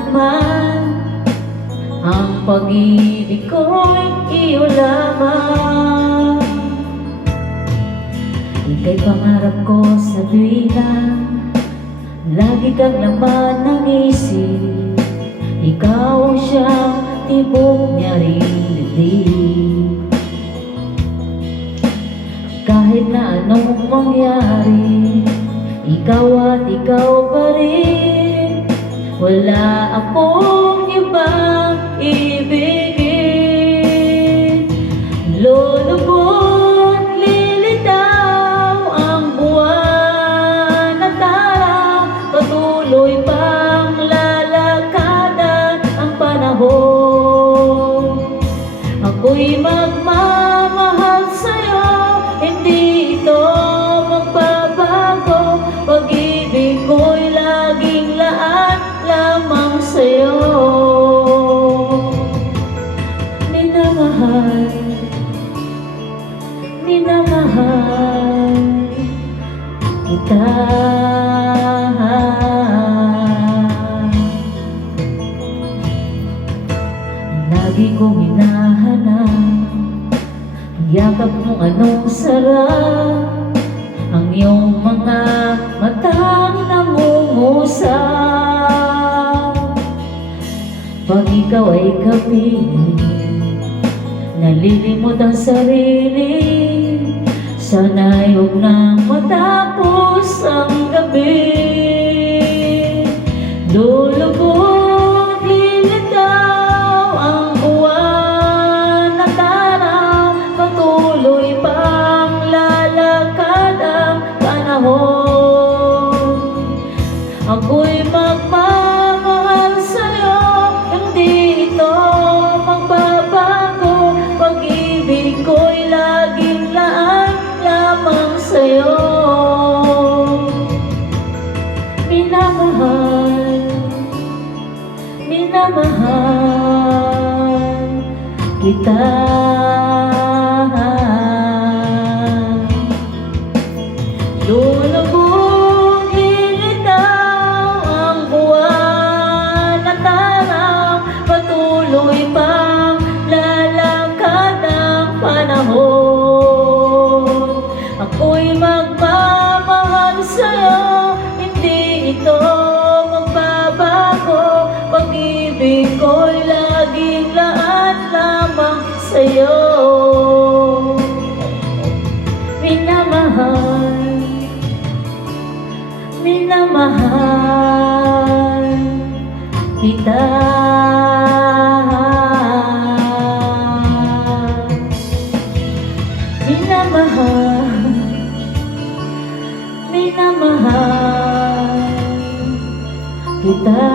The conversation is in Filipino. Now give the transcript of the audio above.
Kahit man ang pag-ibig ko'y iyo lamang, ika'y pangarap ko sa tuwina. Lagi kang laman ng isip, ikaw ang siyang tibok niya rin dibdib. Kahit na anong mangyari, ikaw at ikaw pa rin. Wala akong ibang ibigin. Lulubog, lilitaw ang buwan at araw, patuloy pang lalakadan ang panahon. Ako'y magmamahal sa'yo, hindi ito magbabago. Pag-ibig ko'y laging laan lamang sa'yo. Minamahal, minamahal kita. Lagi kong hinahanap yakap mong anong sarap, ang iyong mga matang nangungusap. Pag ikaw ay kapiling, nalilimot ang sarili. Sana'y huwag nang matapos ang gabi. Lulubog, lilitaw ang buwan at araw, patuloy pang lalakad ang panahon. Ako'y magmamahal sa'yo, hindi ito magbabago. Pag-ibig ko'y laging laan lamang sa'yo. Minamahal, minamahal kita. Lulubog, lilitaw ang buwan at araw, patuloy pang lalakad ang panahon. Ako'y magmamahal sa'yo, hindi ito magbabago. Pag-ibig ko'y laging laan lamang sa'yo. Minamahal, minamahal kita. Minamahal, minamahal kita.